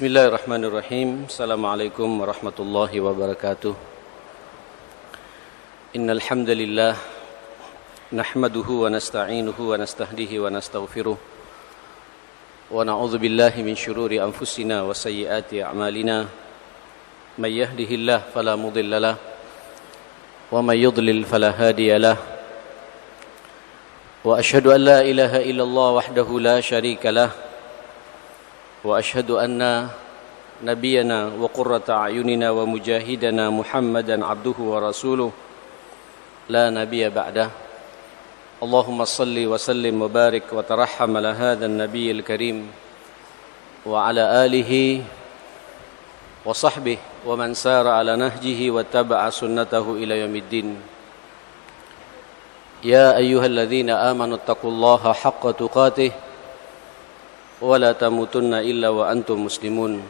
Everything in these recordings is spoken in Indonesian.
Bismillahirrahmanirrahim. Assalamualaikum warahmatullahi wabarakatuh. Innal hamdalillah nahmaduhu wa nasta'inuhu wa nastahdihi wa nastaghfiruh wa na'udzu billahi min shururi anfusina wa sayyiati a'malina. May yahdihillahu fala mudilla lahu wa may yudlil fala hadiya lahu. Wa asyhadu an la ilaha illallah wahdahu la syarika lahu. وأشهد أن نبينا وقرة أعيننا ومجاهدنا محمدا عبده ورسوله لا نبي بعده اللهم صل وسلم وبارك وترحم على هذا النبي الكريم وعلى آله وصحبه ومن سار على نهجه واتبع سنته إلى يوم الدين يا أيها الذين آمنوا اتقوا الله حق تقاته ولا تموتن إلا وأنتم مسلمون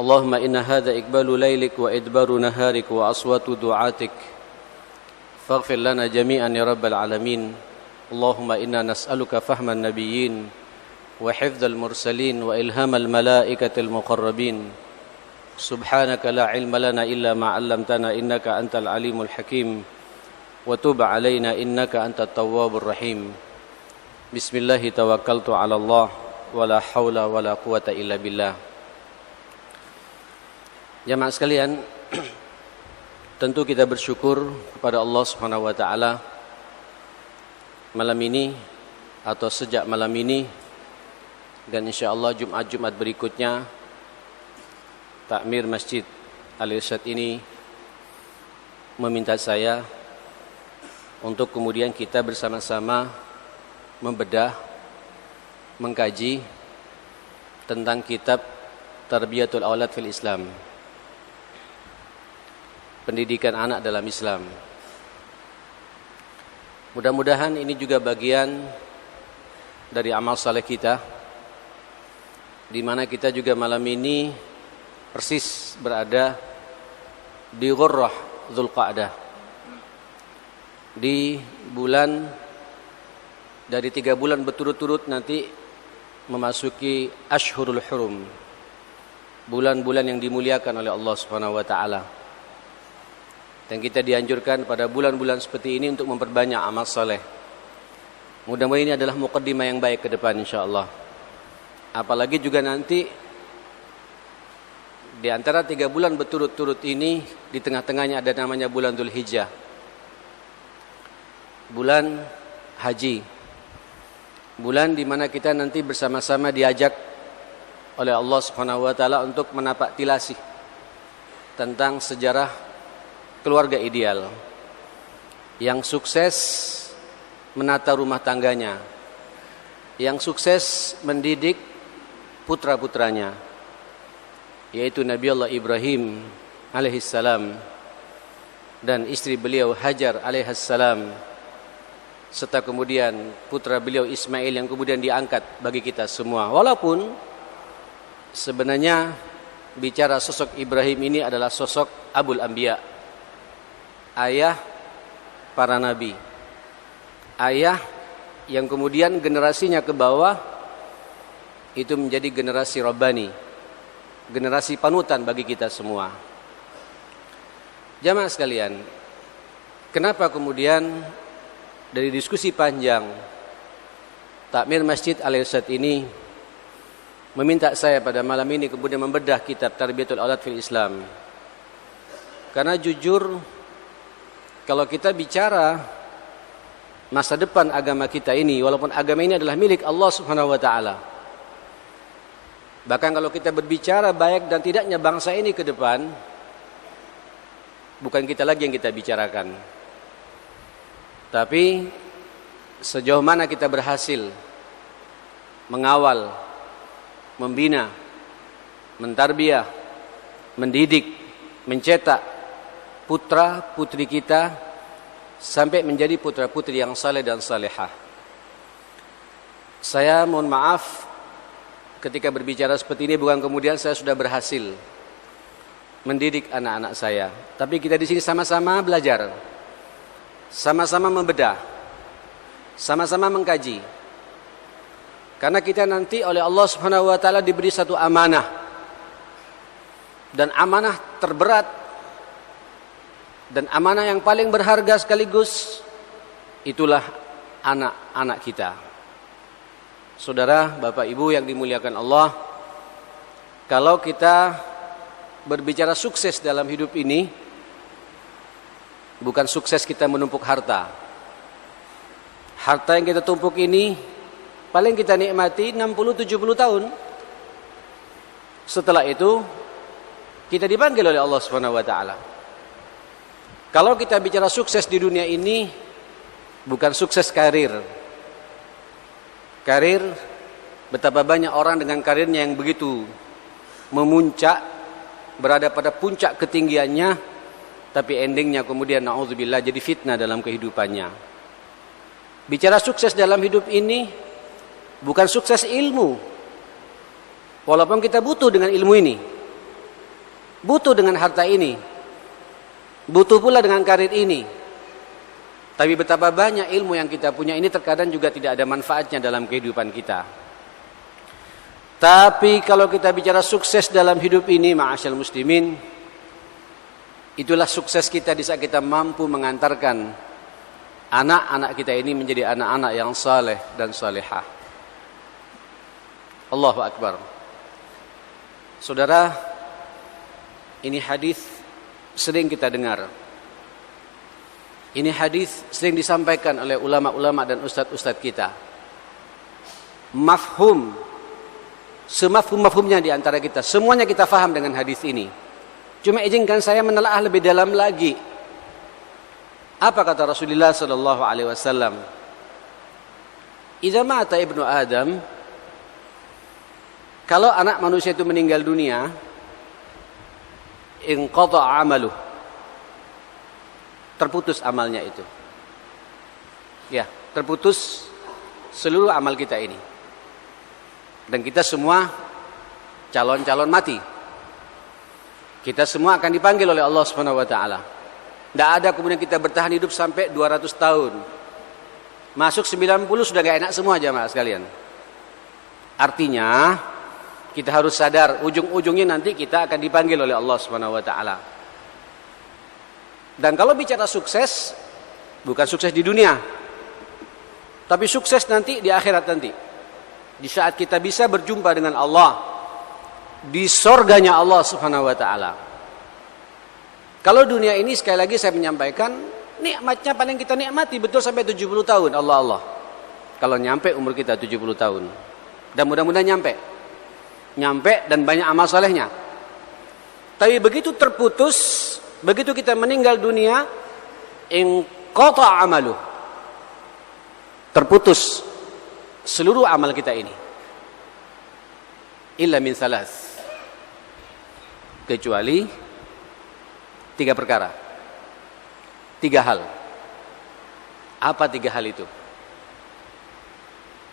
اللهم إن هذا إقبال ليلك وإدبار نهارك وأصوات دعاتك فاغفر لنا جميعا يا رب العالمين اللهم إنا نسألك فهم النبيين وحفظ المرسلين وإلهام الملائكة المقربين سبحانك لا علم لنا إلا ما علمتنا إنك أنت العليم الحكيم وتب علينا إنك أنت التواب الرحيم Bismillahi tawakkaltu ala Allah wala haula wala quwata illa billah. Jamaah sekalian, tentu kita bersyukur kepada Allah Subhanahu wa taala malam ini atau sejak malam ini dan insyaallah Jumat-Jumat berikutnya takmir Masjid Al-Irsyad ini meminta saya untuk kemudian kita bersama-sama membedah, mengkaji tentang kitab Tarbiyatul Aulad fil Islam, pendidikan anak dalam Islam. Mudah-mudahan ini juga bagian dari amal saleh kita, di mana kita juga malam ini persis berada di Ghurrah Dzulqa'dah, di bulan dari 3 bulan berturut-turut nanti memasuki Ashhurul Hurum, bulan-bulan yang dimuliakan oleh Allah Subhanahu wa taala. Dan kita dianjurkan pada bulan-bulan seperti ini untuk memperbanyak amal saleh. Mudah-mudahan ini adalah muqaddimah yang baik ke depan insyaallah. Apalagi juga nanti di antara 3 bulan berturut-turut ini di tengah-tengahnya ada namanya bulan Dzulhijjah, bulan haji. Bulan di mana kita nanti bersama-sama diajak oleh Allah Subhanahu wa taala untuk menapak tilasi tentang sejarah keluarga ideal yang sukses menata rumah tangganya, yang sukses mendidik putra-putranya, yaitu Nabi Allah Ibrahim alaihissalam dan istri beliau Hajar alaihissalam, serta kemudian putra beliau Ismail yang kemudian diangkat bagi kita semua. Walaupun sebenarnya bicara sosok Ibrahim ini adalah sosok Abul Anbiya, ayah para nabi, ayah yang kemudian generasinya ke bawah itu menjadi generasi Rabbani, generasi panutan bagi kita semua. Jamaah sekalian, kenapa kemudian dari diskusi panjang takmir Masjid Al-Irsyad ini meminta saya pada malam ini kemudian membedah kitab Tarbiyatul Aulad fil Islam? Karena jujur, kalau kita bicara masa depan agama kita ini, walaupun agama ini adalah milik Allah Subhanahu wa taala, bahkan kalau kita berbicara baik dan tidaknya bangsa ini ke depan, bukan kita lagi yang kita bicarakan. Tapi sejauh mana kita berhasil mengawal, membina, mentarbiyah, mendidik, mencetak putra-putri kita sampai menjadi putra-putri yang saleh dan salehah. Saya mohon maaf ketika berbicara seperti ini bukan kemudian saya sudah berhasil mendidik anak-anak saya, tapi kita di sini sama-sama belajar, sama-sama membedah, sama-sama mengkaji. Karena kita nanti oleh Allah Subhanahu wa taala diberi satu amanah. Dan amanah terberat dan amanah yang paling berharga sekaligus itulah anak-anak kita. Saudara, Bapak Ibu yang dimuliakan Allah, kalau kita berbicara sukses dalam hidup ini, bukan sukses kita menumpuk harta. Harta yang kita tumpuk ini paling kita nikmati 60-70 tahun. Setelah itu kita dipanggil oleh Allah Subhanahu wa taala. Kalau kita bicara sukses di dunia ini, bukan sukses karir. Karir, betapa banyak orang dengan karirnya yang begitu memuncak, berada pada puncak ketinggiannya, tapi endingnya kemudian na'udzubillah jadi fitnah dalam kehidupannya. Bicara sukses dalam hidup ini bukan sukses ilmu. Walaupun kita butuh dengan ilmu ini, butuh dengan harta ini, butuh pula dengan karir ini. Tapi betapa banyak ilmu yang kita punya ini terkadang juga tidak ada manfaatnya dalam kehidupan kita. Tapi kalau kita bicara sukses dalam hidup ini, ma'asyal muslimin, itulah sukses kita di saat kita mampu mengantarkan anak-anak kita ini menjadi anak-anak yang saleh dan salihah. Allahu Akbar. Saudara, ini hadis sering kita dengar. Ini hadis sering disampaikan oleh ulama-ulama dan ustadz-ustadz kita. Mafhum, semafhum-mafhumnya di antara kita, semuanya kita faham dengan hadis ini. Cuma izinkan saya menelaah lebih dalam lagi. Apa kata Rasulullah sallallahu alaihi wasallam? Idza mata ibnu Adam, kalau anak manusia itu meninggal dunia, inqata'a amaluh, terputus amalnya itu. Ya, terputus seluruh amal kita ini. Dan kita semua calon-calon mati. Kita semua akan dipanggil oleh Allah Subhanahu wa taala. Tidak ada kemudian kita bertahan hidup sampai 200 tahun. Masuk 90 sudah gak enak semua jamaah sekalian. Artinya kita harus sadar ujung-ujungnya nanti kita akan dipanggil oleh Allah Subhanahu wa taala. Dan kalau bicara sukses, bukan sukses di dunia, tapi sukses nanti di akhirat nanti. Di saat kita bisa berjumpa dengan Allah di surganya Allah Subhanahu wa taala. Kalau dunia ini sekali lagi saya menyampaikan, nikmatnya paling kita nikmati betul sampai 70 tahun. Allah. Kalau nyampe umur kita 70 tahun. Dan mudah-mudahan nyampe dan banyak amal solehnya. Tapi begitu terputus, begitu kita meninggal dunia, inqata amalu, terputus seluruh amal kita ini. Illa min salas, kecuali 3 perkara, 3 hal. Apa 3 hal itu?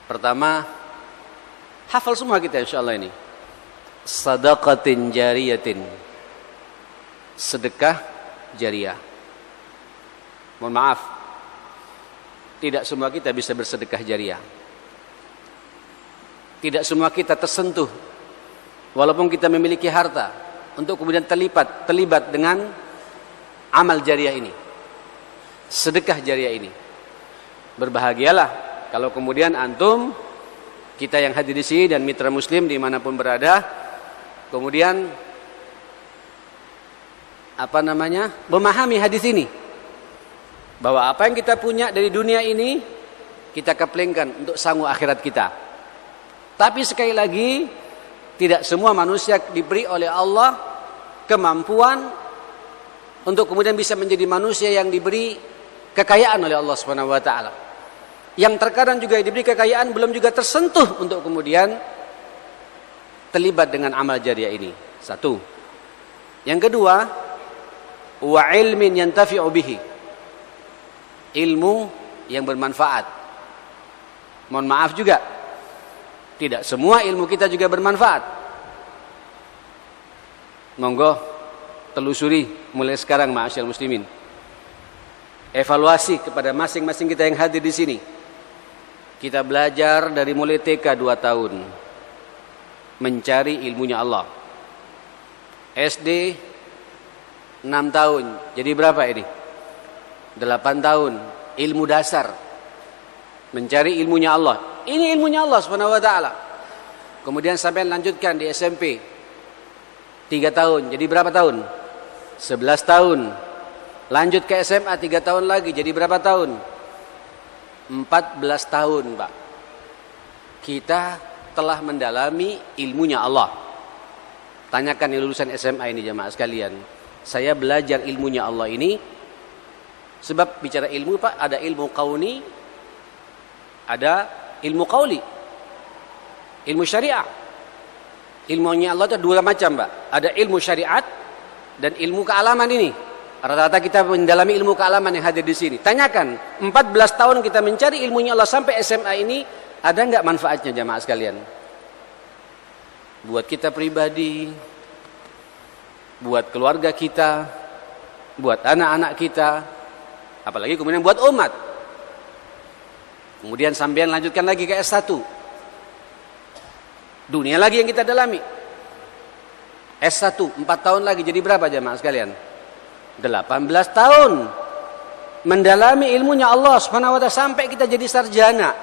Pertama, hafal semua kita insyaallah ini. Sadaqatin jariyatin, sedekah jariah. Mohon maaf, tidak semua kita bisa bersedekah jariah. Tidak semua kita tersentuh, walaupun kita memiliki harta, untuk kemudian terlibat dengan amal jariah ini, sedekah jariah ini. Berbahagialah kalau kemudian antum, kita yang hadir di sini dan mitra muslim dimanapun berada, kemudian memahami hadis ini, bahwa apa yang kita punya dari dunia ini kita keplengkan untuk sanggup akhirat kita. Tapi sekali lagi, tidak semua manusia diberi oleh Allah kemampuan untuk kemudian bisa menjadi manusia yang diberi kekayaan oleh Allah Subhanahu wa taala. Yang terkadang juga diberi kekayaan belum juga tersentuh untuk kemudian terlibat dengan amal jariah ini. 1. Yang kedua, wa ilmin yantafi'u bihi, ilmu yang bermanfaat. Mohon maaf juga, tidak semua ilmu kita juga bermanfaat. Monggo telusuri mulai sekarang ma'asyal muslimin. Evaluasi kepada masing-masing kita yang hadir di sini. Kita belajar dari mulai TK 2 tahun mencari ilmunya Allah. SD 6 tahun. Jadi berapa ini? 8 tahun. Ilmu dasar. Mencari ilmunya Allah. Ini ilmunya Allah Subhanahu wa taala. Kemudian sampai lanjutkan di SMP 3 tahun. Jadi berapa tahun? 11 tahun. Lanjut ke SMA 3 tahun lagi. Jadi berapa tahun? 14 tahun, Pak. Kita telah mendalami ilmunya Allah. Tanyakan yang lulusan SMA ini jemaah sekalian. Saya belajar ilmunya Allah ini. Sebab bicara ilmu, Pak, ada ilmu kauni, ada ilmu qauli, ilmu syariah. Ilmunya Allah itu dua macam, Pak. Ada ilmu syariat dan ilmu kealaman ini. Rata-rata kita mendalami ilmu kealaman yang hadir di sini. Tanyakan, 14 tahun kita mencari ilmunya Allah sampai SMA ini, ada enggak manfaatnya jamaah sekalian? Buat kita pribadi, buat keluarga kita, buat anak-anak kita, apalagi kemudian buat umat. Kemudian sampean lanjutkan lagi ke S1. Dunia lagi yang kita dalami. S1, 4 tahun lagi, jadi berapa jamaah sekalian? 18 tahun. Mendalami ilmunya Allah Subhanahu wa taala sampai kita jadi sarjana.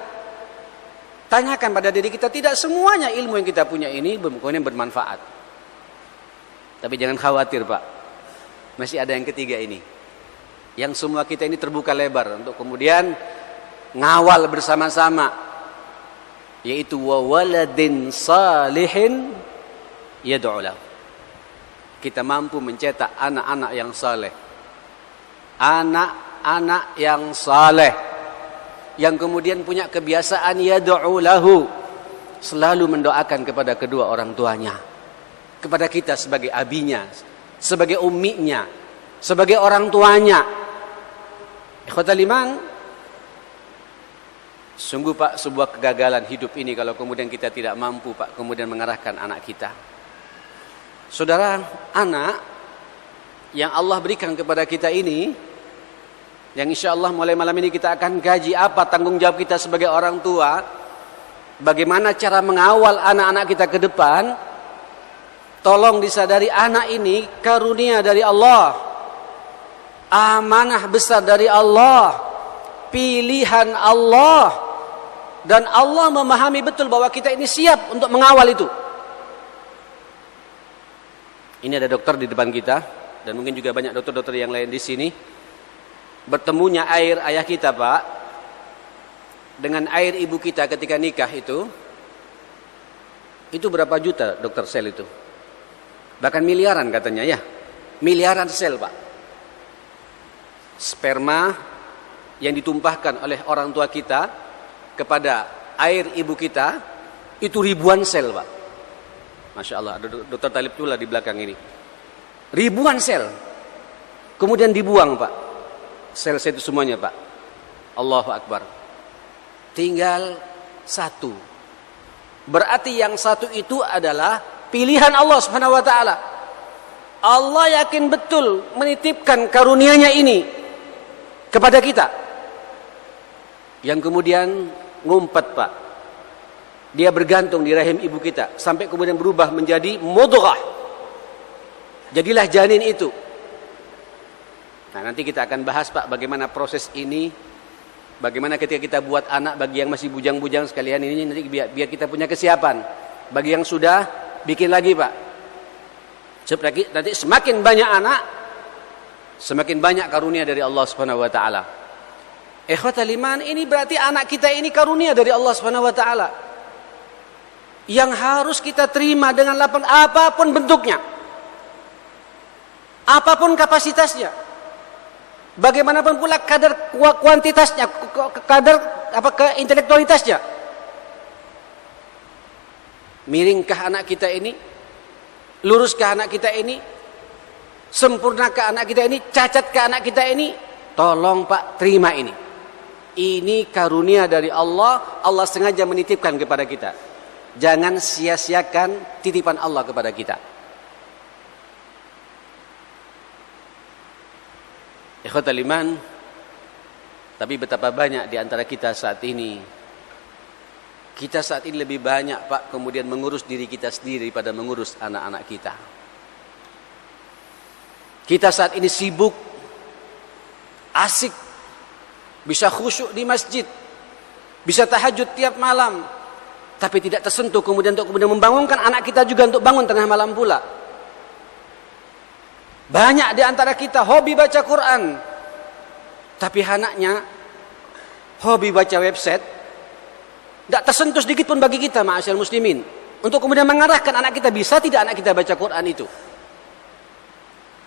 Tanyakan pada diri kita, tidak semuanya ilmu yang kita punya ini kemudian bermanfaat. Tapi jangan khawatir, Pak. Masih ada yang ketiga ini. Yang semua kita ini terbuka lebar untuk kemudian ngawal bersama-sama, yaitu wa waladin salihin yad'u lahu. Kita mampu mencetak anak-anak yang saleh. Anak-anak yang saleh yang kemudian punya kebiasaan yad'u lahu, selalu mendoakan kepada kedua orang tuanya, kepada kita sebagai abinya, sebagai umminya, sebagai orang tuanya. Ikhwatal iman, sungguh Pak, sebuah kegagalan hidup ini kalau kemudian kita tidak mampu, Pak, kemudian mengarahkan anak kita. Saudara, anak yang Allah berikan kepada kita ini, yang insya Allah mulai malam ini kita akan kaji apa tanggung jawab kita sebagai orang tua, bagaimana cara mengawal anak-anak kita ke depan. Tolong disadari, anak ini karunia dari Allah, amanah besar dari Allah, pilihan Allah, dan Allah memahami betul bahwa kita ini siap untuk mengawal itu. Ini ada dokter di depan kita, dan mungkin juga banyak dokter-dokter yang lain di sini. Bertemunya air ayah kita, Pak, dengan air ibu kita ketika nikah itu berapa juta, dokter sel itu? Bahkan miliaran katanya ya, miliaran sel, Pak. Sperma yang ditumpahkan oleh orang tua kita kepada air ibu kita itu ribuan sel, Pak. Masya Allah, ada dokter Talib Tula di belakang ini. Ribuan sel. Kemudian dibuang, Pak. Sel-sel itu semuanya, Pak. Allahu Akbar. Tinggal satu. Berarti yang satu itu adalah pilihan Allah Subhanahu wa taala. Allah yakin betul menitipkan karunia-Nya ini kepada kita. Yang kemudian ngumpet, Pak. Dia bergantung di rahim ibu kita sampai kemudian berubah menjadi mudghah. Jadilah janin itu. Nah, nanti kita akan bahas, Pak, bagaimana proses ini, bagaimana ketika kita buat anak, bagi yang masih bujang-bujang sekalian ini nanti biar kita punya kesiapan. Bagi yang sudah, bikin lagi, Pak. Nanti semakin banyak anak, semakin banyak karunia dari Allah Subhanahu wa taala. Ikhwatal iman, ini berarti anak kita ini karunia dari Allah Subhanahu wa taala, yang harus kita terima dengan lapang, apapun bentuknya, apapun kapasitasnya, bagaimanapun pula kadar kuantitasnya, kadar intelektualitasnya. Miringkah anak kita ini? Luruskah anak kita ini? Sempurnakah anak kita ini? Cacatkah anak kita ini? Tolong, Pak, terima ini. Ini karunia dari Allah. Allah sengaja menitipkan kepada kita. Jangan sia-siakan titipan Allah kepada kita. Ikhwatal iman, tapi betapa banyak di antara kita saat ini Kita saat ini lebih banyak, Pak, kemudian mengurus diri kita sendiri daripada mengurus anak-anak kita. Kita saat ini sibuk, asik, bisa khusyuk di masjid, bisa tahajud tiap malam, tapi tidak tersentuh kemudian untuk kemudian membangunkan anak kita juga untuk bangun tengah malam pula. Banyak di antara kita hobi baca Quran, tapi anaknya hobi baca website. Tidak tersentuh sedikit pun bagi kita, ma'asyal muslimin, untuk kemudian mengarahkan anak kita. Bisa tidak anak kita baca Quran itu?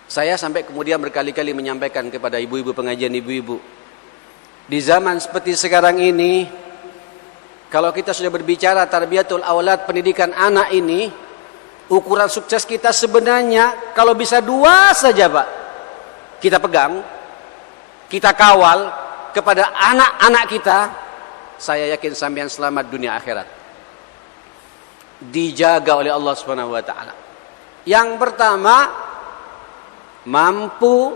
Saya sampai kemudian berkali-kali menyampaikan kepada ibu-ibu pengajian, ibu-ibu, di zaman seperti sekarang ini, kalau kita sudah berbicara tarbiyatul aulad, pendidikan anak ini, ukuran sukses kita sebenarnya kalau bisa 2 saja, Pak, kita pegang, kita kawal kepada anak-anak kita, saya yakin sampean selamat dunia akhirat. Dijaga oleh Allah Subhanahu wa taala. Yang pertama, mampu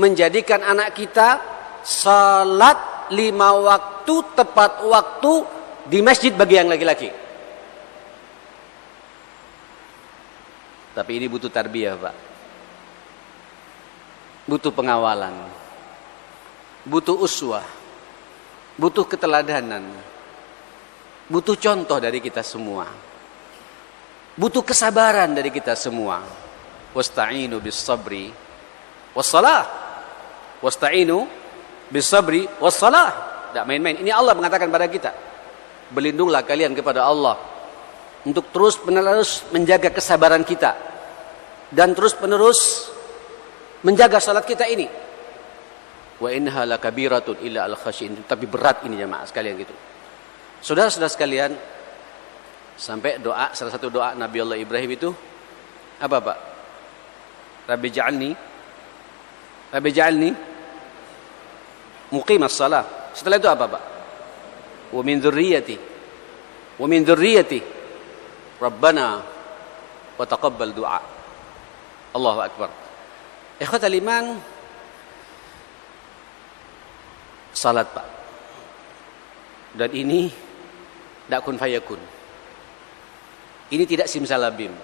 menjadikan anak kita salat 5 waktu tepat waktu di masjid bagi yang laki-laki. Tapi ini butuh tarbiyah, Pak. Butuh pengawalan. Butuh uswah. Butuh keteladanan. Butuh contoh dari kita semua. Butuh kesabaran dari kita semua. Wasta'inu bis sabri wassalah. Wasta'inu bis sabri wassalah. Tidak main-main. Ini Allah mengatakan pada kita. Berlindunglah kalian kepada Allah untuk terus-menerus menjaga kesabaran kita dan terus-menerus menjaga salat kita ini. Wa innaha lakabiratun illa al-khasyin. Tapi berat ini jemaah sekalian gitu. Saudara-saudara sekalian, sampai doa, salah satu doa Nabi Allah Ibrahim itu apa, Pak? Rabbi ja'alni muqimas salah. Setelah itu apa, Pak? Wa min dzurriyyati Rabbana wa taqabbal du'a. Allahu akbar. Ikhwatal iman, salat, Pak. Dan ini tidak kun fayakun. Ini tidak simsalabim.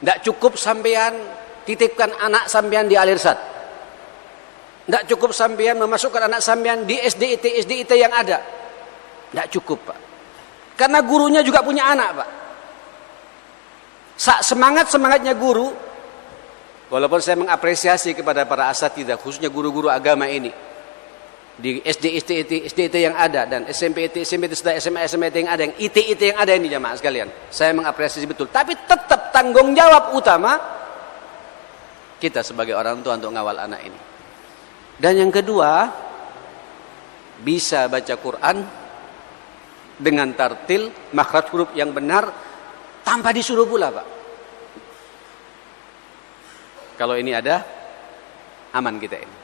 Tidak cukup sampean titipkan anak sampean di Alirsat. Tidak cukup sampean memasukkan anak sampean di SDIT yang ada. Tidak cukup, Pak. Karena gurunya juga punya anak, Pak. Semangat-semangatnya guru, walaupun saya mengapresiasi kepada para asatidzah, khususnya guru-guru agama ini, di SDIT yang ada, dan SMP SMA yang ada, yang IT yang ada ini jamaah sekalian, saya mengapresiasi betul. Tapi tetap tanggung jawab utama kita sebagai orang tua untuk ngawal anak ini. Dan yang kedua, bisa baca Quran dengan tartil, makhraj huruf yang benar, tanpa disuruh pula, Pak. Kalau ini ada, aman kita ini,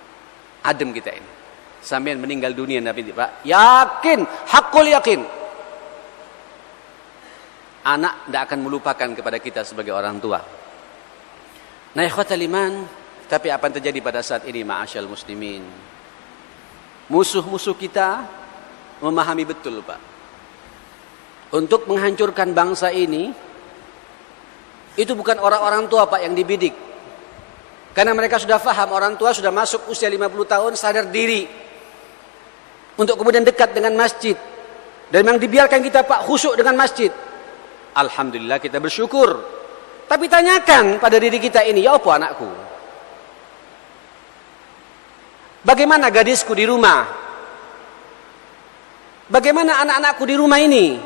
adem kita ini. Sampai meninggal dunia Nabi, Pak, yakin, hakul yakin, anak tidak akan melupakan kepada kita sebagai orang tua. Nah, ikhwatal iman, tapi apa yang terjadi pada saat ini, ma'asyal muslimin? Musuh-musuh kita memahami betul, Pak, untuk menghancurkan bangsa ini, itu bukan orang-orang tua, Pak, yang dibidik. Karena mereka sudah faham, orang tua sudah masuk usia 50 tahun, sadar diri untuk kemudian dekat dengan masjid. Dan memang dibiarkan kita, Pak, khusyuk dengan masjid. Alhamdulillah, kita bersyukur. Tapi tanyakan pada diri kita ini, ya apa anakku? Bagaimana gadisku di rumah? Bagaimana anak-anakku di rumah ini?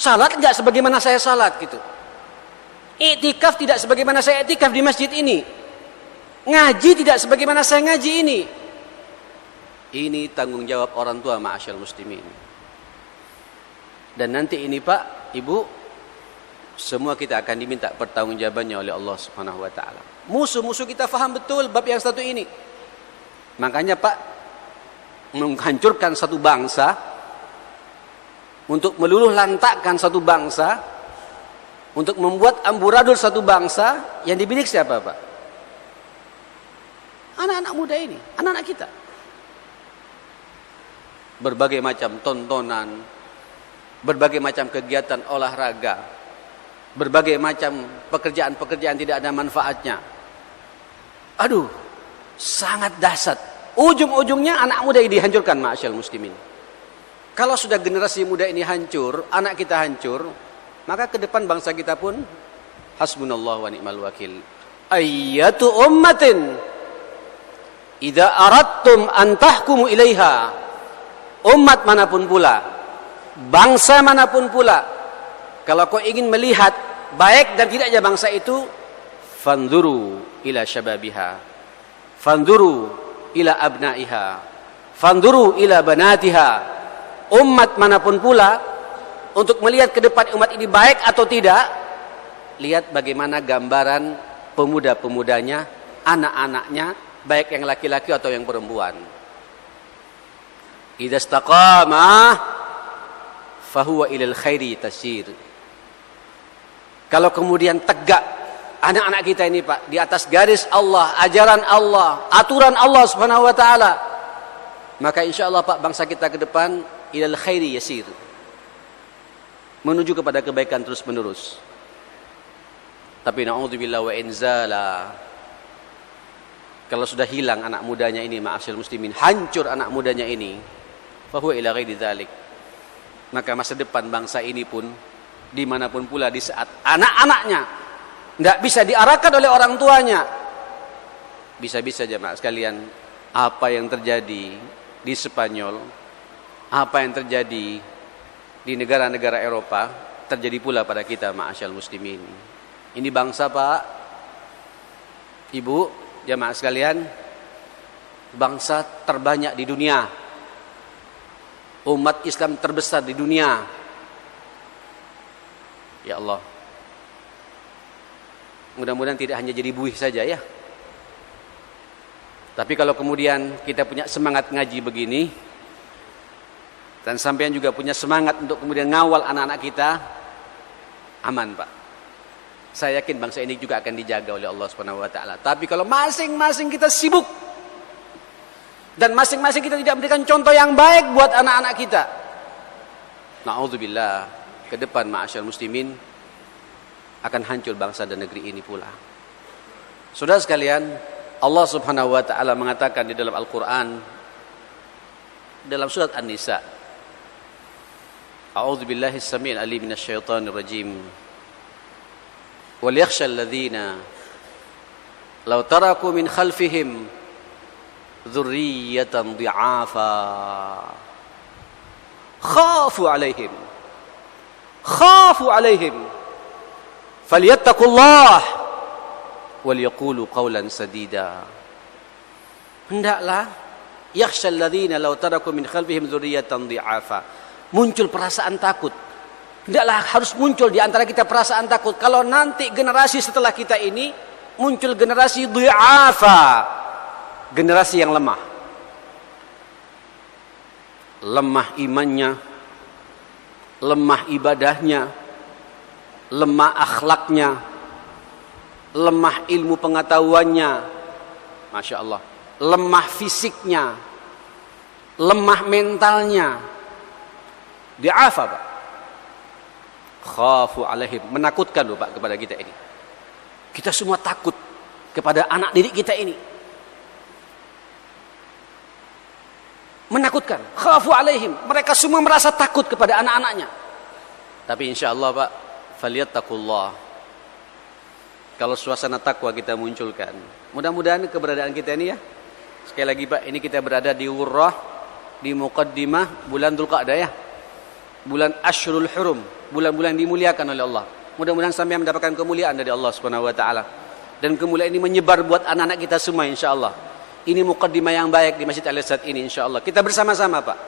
Salat enggak sebagaimana saya salat gitu? Iktikaf tidak sebagaimana saya iktikaf di masjid ini? Ngaji tidak sebagaimana saya ngaji ini? Ini tanggung jawab orang tua, ma'asyal muslimin. Dan nanti ini, Pak, Ibu, semua kita akan diminta pertanggungjawabannya oleh Allah Subhanahu wa taala. Musuh-musuh kita faham betul bab yang satu ini. Makanya, Pak, menghancurkan satu bangsa, untuk meluluh lantakkan satu bangsa, untuk membuat amburadul satu bangsa, yang dibidik siapa, Pak? Anak-anak muda ini, anak-anak kita. berbagai macam tontonan, berbagai macam kegiatan olahraga, berbagai macam pekerjaan-pekerjaan tidak ada manfaatnya. Aduh, sangat dahsyat. Ujung-ujungnya anak muda ini dihancurkan, ma'asyal muslimin. Kalau sudah generasi muda ini hancur, anak kita hancur, maka ke depan bangsa kita pun hasbunallah wa ni'mal wakil. Ayyatu ummatin idza aradtum an tahkumu ilaiha, umat manapun pula, bangsa manapun pula, kalau kau ingin melihat baik dan tidaknya bangsa itu, fanzuru ila syababiha, fanzuru ila abnaiha, fanzuru ila banatiha. Umat manapun pula, untuk melihat ke depan umat ini baik atau tidak, lihat bagaimana gambaran pemuda-pemudanya, anak-anaknya, baik yang laki-laki atau yang perempuan. Idza istaqama fahuwa ilal khairi tasyir. Kalau kemudian tegak anak-anak kita ini, Pak, di atas garis Allah, ajaran Allah, aturan Allah Subhanahu wa taala, maka insyaallah, Pak, bangsa kita ke depan ilal khairi yasir, menuju kepada kebaikan terus-menerus. Tapi na'udzubillah wa inzala, kalau sudah hilang anak mudanya ini, ma'asyil muslimin, hancur anak mudanya ini, fahuwa ila ghairi dzalik, maka masa depan bangsa ini pun dimanapun pula, di saat anak-anaknya tidak bisa diarahkan oleh orang tuanya, bisa-bisa jemaah sekalian, apa yang terjadi di Spanyol, apa yang terjadi di negara-negara Eropa, terjadi pula pada kita, ma'asyal muslimin. Ini bangsa, Pak, Ibu, jemaah sekalian, bangsa terbanyak di dunia, umat Islam terbesar di dunia. Ya Allah, mudah-mudahan tidak hanya jadi buih saja ya. Tapi kalau kemudian kita punya semangat ngaji begini, dan sampean juga punya semangat untuk kemudian ngawal anak-anak kita, aman, Pak. Saya yakin bangsa ini juga akan dijaga oleh Allah Subhanahu wa taala. Tapi kalau masing-masing kita sibuk dan masing-masing kita tidak memberikan contoh yang baik buat anak-anak kita, na'udzubillah, ke depan, ma'asyal muslimin, akan hancur bangsa dan negeri ini pula. Saudara sekalian, Allah Subhanahu wa taala mengatakan di dalam Al-Qur'an, dalam surat An-Nisa, A'udzu billahi as-sami'il 'alim minasy syaithanir rajim. Wal yakhshal ladzina law taraku min khalfihim dzurriyyatan dhi'afa khafu 'alaihim falyattaqullah wal yaqulu qawlan sadida. Hendaklah yakhshal ladzina law taraku min khalfihim dzurriyyatan dhi'afa, muncul perasaan takut. Hendaklah harus muncul di antara kita perasaan takut. Kalau nanti generasi setelah kita ini muncul generasi dhi'afa, generasi yang lemah. Lemah imannya, lemah ibadahnya, lemah akhlaknya, lemah ilmu pengetahuannya, Masya Allah, lemah fisiknya, lemah mentalnya. Di'afa, Pak. Khafu alaihim, menakutkan loh, Pak, kepada kita ini. Kita semua takut kepada anak didik kita ini. Menakutkan. Khafu alaihim, mereka semua merasa takut kepada anak-anaknya. Tapi insya Allah, Pak, falyattaqullah, kalau suasana takwa kita munculkan, mudah-mudahan keberadaan kita ini ya, sekali lagi, Pak, ini kita berada di Wurrah, di Muqaddimah bulan Dzulqa'dah ya, bulan Ashurul Hurum, bulan-bulan dimuliakan oleh Allah. Mudah-mudahan sampai mendapatkan kemuliaan dari Allah Subhanahu wa taala, dan kemuliaan ini menyebar buat anak-anak kita semua insyaallah. Ini muqaddimah yang baik di Masjid Al-Irsad ini insyaallah. Kita bersama-sama, Pak.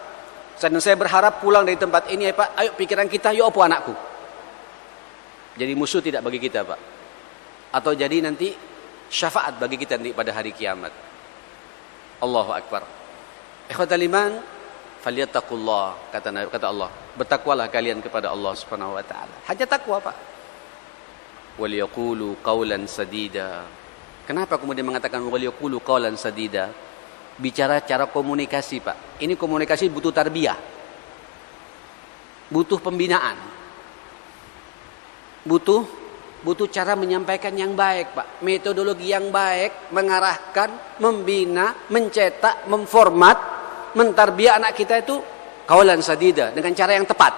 Dan saya berharap pulang dari tempat ini ya, Pak, ayo pikiran kita, yo opo anakku. Jadi musuh tidak bagi kita, Pak. Atau jadi nanti syafaat bagi kita nanti pada hari kiamat. Allahu akbar. Ikhwatal iman, falyattaqullah, kata Allah, bertakwalah kalian kepada Allah Subhanahu wa taala. Hanya takwa, Pak. Wal yaqulu qawlan sadida. Kenapa kemudian mengatakan wal yaqulu qawlan sadida? bicara cara komunikasi, Pak. Ini komunikasi butuh tarbiyah, butuh pembinaan, butuh cara menyampaikan yang baik, Pak. Metodologi yang baik, mengarahkan, membina, mencetak, memformat, mentarbiyah anak kita itu qaulan sadida, dengan cara yang tepat.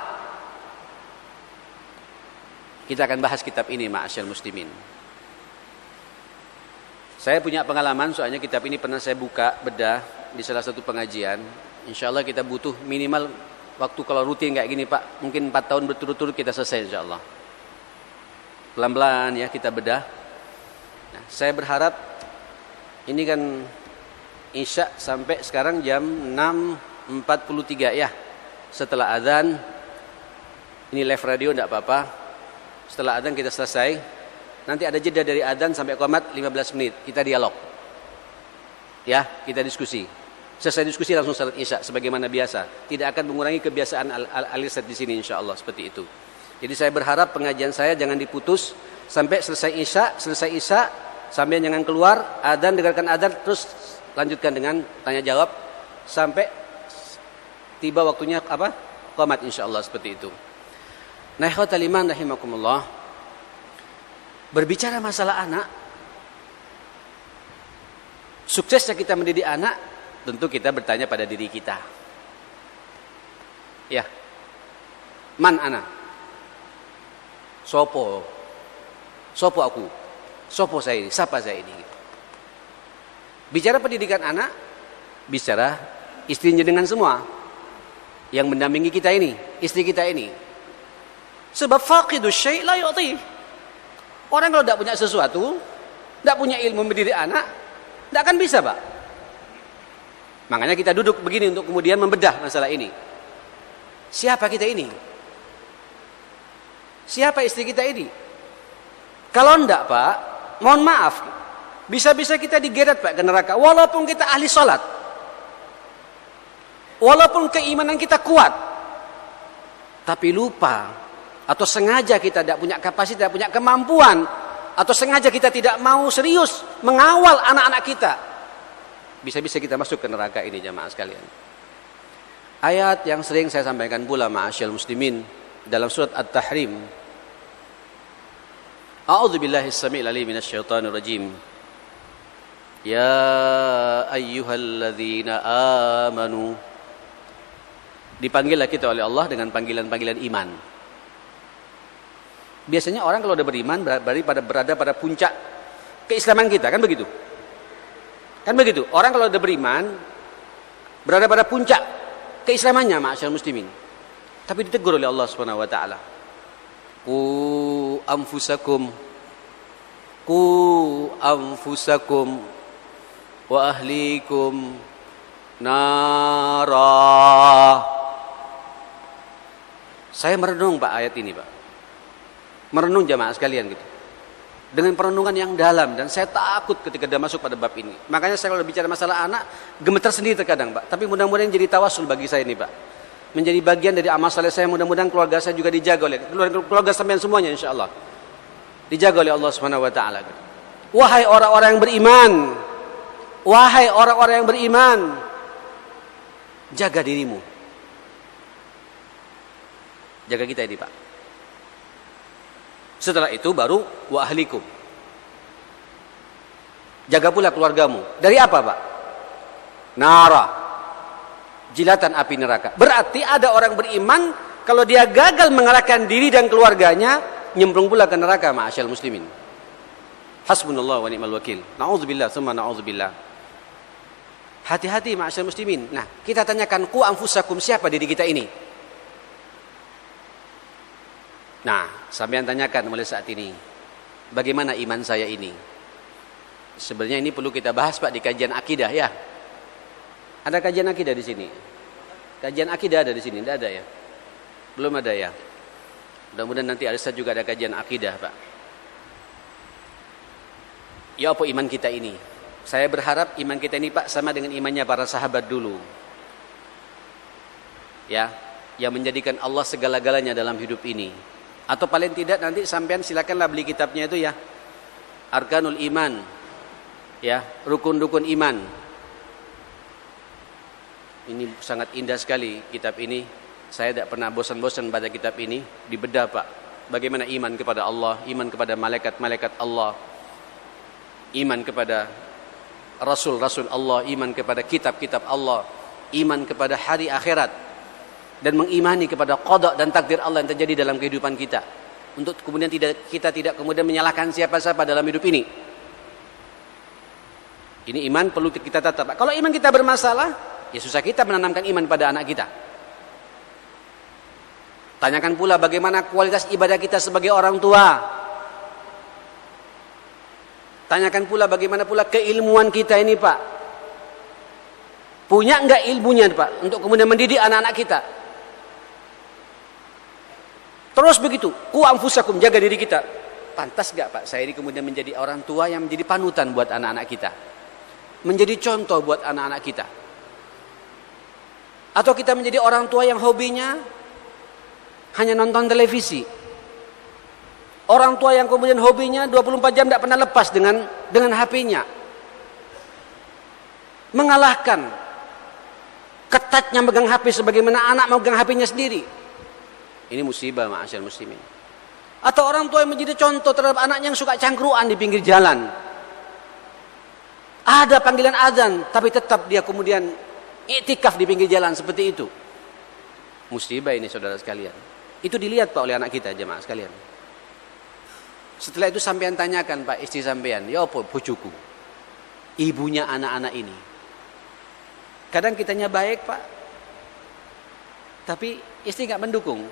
Kita akan bahas kitab ini, ma'asyal muslimin. Saya punya pengalaman, soalnya kitab ini pernah saya buka, bedah di salah satu pengajian. Insya Allah kita butuh minimal waktu kalau rutin kayak gini, Pak, mungkin 4 tahun berturut-turut kita selesai insya Allah. Pelan-pelan ya kita bedah. Nah, saya berharap ini kan Isya sampai sekarang jam 6.43 ya. Setelah azan, ini live radio enggak apa-apa. Setelah azan kita selesai. Nanti ada jeda dari adzan sampai qomat 15 menit. Kita dialog. Ya, kita diskusi. Selesai diskusi langsung salat Isya sebagaimana biasa. Tidak akan mengurangi kebiasaan al-irsyad di sini insyaallah seperti itu. Jadi saya berharap pengajian saya jangan diputus sampai selesai Isya, sampai jangan keluar, adzan dengarkan adzan terus lanjutkan dengan tanya jawab sampai tiba waktunya apa? Qomat insyaallah seperti itu. Nah, ikhwatal iman rahimakumullah. Berbicara masalah anak, suksesnya kita mendidik anak, tentu kita bertanya pada diri kita. Ya, man ana? Sopo aku? Sopo saya ini? Siapa saya ini? Bicara pendidikan anak, bicara istrinya dengan semua yang mendampingi kita ini, istri kita ini. Sebab faqidu syai' la yu'ti. Orang kalau tidak punya sesuatu, tidak punya ilmu mendidik anak, tidak akan bisa, Pak. Makanya kita duduk begini untuk kemudian membedah masalah ini. Siapa kita ini? Siapa istri kita ini? Kalau tidak, Pak, mohon maaf, bisa-bisa kita digeret, Pak, ke neraka. Walaupun kita ahli sholat, walaupun keimanan kita kuat, tapi lupa. Atau sengaja kita tidak punya kapasitas, tidak punya kemampuan, atau sengaja kita tidak mau serius mengawal anak-anak kita, bisa-bisa kita masuk ke neraka ini jamaah sekalian. Ayat yang sering saya sampaikan pula ma'asyal muslimin dalam surat At-Tahrim. A'udzubillahi as-sami'il 'alim minasyaitonir rajim. Ya ayyuhalladzina amanu. Dipanggillah kita oleh Allah dengan panggilan-panggilan iman. Biasanya orang kalau udah beriman berada pada puncak keislaman kita, kan begitu? Kan begitu. Orang kalau udah beriman berada pada puncak keislamannya, ma'asyarul muslimin. Tapi ditegur oleh Allah Subhanahu wa taala. Qu anfusakum wa ahlikum nara. Saya merenung, Pak, ayat ini, Pak. Merenung jamaah sekalian gitu. Dengan perenungan yang dalam, dan saya takut ketika dia masuk pada bab ini. Makanya saya kalau bicara masalah anak gemetar sendiri terkadang, Pak. Tapi mudah-mudahan jadi tawasul bagi saya ini, Pak. Menjadi bagian dari amal saleh saya, mudah-mudahan keluarga saya juga dijaga oleh keluarga sampean semuanya insyaallah. Dijaga oleh Allah Subhanahu wa taala. Wahai orang-orang yang beriman, wahai orang-orang yang beriman, jaga dirimu. Jaga kita ini, Pak. Setelah itu baru wa ahlikum. Jaga pula keluargamu. Dari apa, Pak? Nara. Jilatan api neraka. Berarti ada orang beriman kalau dia gagal mengarahkan diri dan keluarganya, nyemplung pula ke neraka, ma'asyal muslimin. Hasbunallah wa ni'mal wakil. Na'udzubillah tsumma na'udzubillah. Hati-hati, ma'asyal muslimin. Nah, kita tanyakan qu anfusakum, siapa diri kita ini? Nah, sampean tanyakan mulai saat ini, bagaimana iman saya ini? Sebenarnya ini perlu kita bahas, Pak, di kajian akidah ya. Ada kajian akidah di sini? Kajian akidah ada di sini? Tidak ada ya? Belum ada ya? Mudah-mudahan nanti ada juga ada kajian akidah, Pak. Ya, apa iman kita ini? Saya berharap iman kita ini, Pak, sama dengan imannya para sahabat dulu. Ya, yang menjadikan Allah segala-galanya dalam hidup ini. Atau paling tidak nanti sampean silakanlah beli kitabnya itu ya. Arkanul Iman. Ya, rukun-rukun iman. Ini sangat indah sekali kitab ini. Saya tidak pernah bosan-bosan baca kitab ini. Dibedah Pak. Bagaimana iman kepada Allah, iman kepada malaikat-malaikat Allah, iman kepada Rasul-Rasul Allah, iman kepada kitab-kitab Allah, iman kepada hari akhirat, dan mengimani kepada qada dan takdir Allah yang terjadi dalam kehidupan kita. Untuk kemudian kita tidak kemudian menyalahkan siapa-siapa dalam hidup ini. Ini iman perlu kita tatap. Kalau iman kita bermasalah, ya susah kita menanamkan iman pada anak kita. Tanyakan pula bagaimana kualitas ibadah kita sebagai orang tua. Tanyakan pula bagaimana pula keilmuan kita ini Pak. Punya enggak ilmunya Pak untuk kemudian mendidik anak-anak kita. Terus begitu, ku anfusakum, jaga diri kita. Pantas enggak Pak saya ini kemudian menjadi orang tua yang menjadi panutan buat anak-anak kita. Menjadi contoh buat anak-anak kita. Atau kita menjadi orang tua yang hobinya hanya nonton televisi. Orang tua yang kemudian hobinya 24 jam tidak pernah lepas dengan HP-nya. Mengalahkan ketatnya megang HP sebagaimana anak megang HP-nya sendiri. Ini musibah ma'asyal muslimin. Atau orang tua yang menjadi contoh terhadap anaknya yang suka cangkruan di pinggir jalan. Ada panggilan azan, tapi tetap dia kemudian iktikaf di pinggir jalan seperti itu. Musibah ini saudara sekalian. Itu dilihat Pak oleh anak kita jemaah sekalian. Setelah itu sampean tanyakan Pak istri sampean, ya apa bojoku? Ibunya anak-anak ini. Kadang kitanya baik Pak, tapi istri nggak mendukung.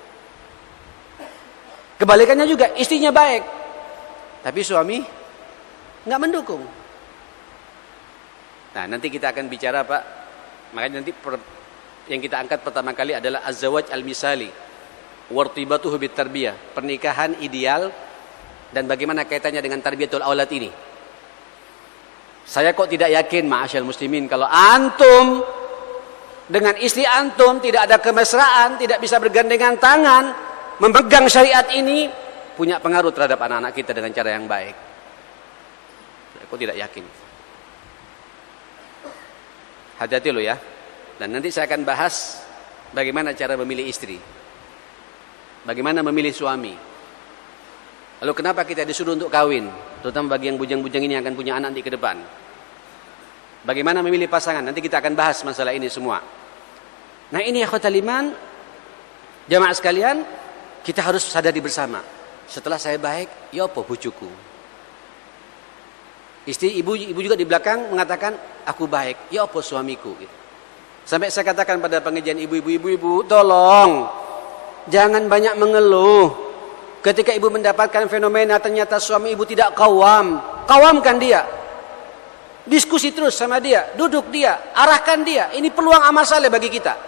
Kebalikannya juga, istrinya baik, tapi suami nggak mendukung. Nah nanti kita akan bicara Pak, makanya nanti yang kita angkat pertama kali adalah az-zawaj al-misali. Wartibatuhu bitarbiyah, pernikahan ideal dan bagaimana kaitannya dengan tarbiyatul aulad ini. Saya kok tidak yakin ma'asyal muslimin kalau antum dengan istri antum tidak ada kemesraan, tidak bisa bergandengan tangan memegang syariat ini, punya pengaruh terhadap anak-anak kita dengan cara yang baik. Saya kok tidak yakin. Hati-hati lo ya. Dan nanti saya akan bahas bagaimana cara memilih istri. Bagaimana memilih suami. Lalu kenapa kita disuruh untuk kawin, terutama bagi yang bujang-bujang ini yang akan punya anak nanti ke depan. Bagaimana memilih pasangan, nanti kita akan bahas masalah ini semua. Nah ini akhwatal iman, jamaah sekalian, kita harus sadari bersama. Setelah saya baik, ya apa bojoku. Istri ibu juga di belakang mengatakan, aku baik, ya apa suamiku. Sampai saya katakan pada pengajian ibu-ibu, tolong. Jangan banyak mengeluh. Ketika ibu mendapatkan fenomena ternyata suami ibu tidak kawam, kawamkan dia. Diskusi terus sama dia, duduk dia, arahkan dia. Ini peluang amal saleh bagi kita.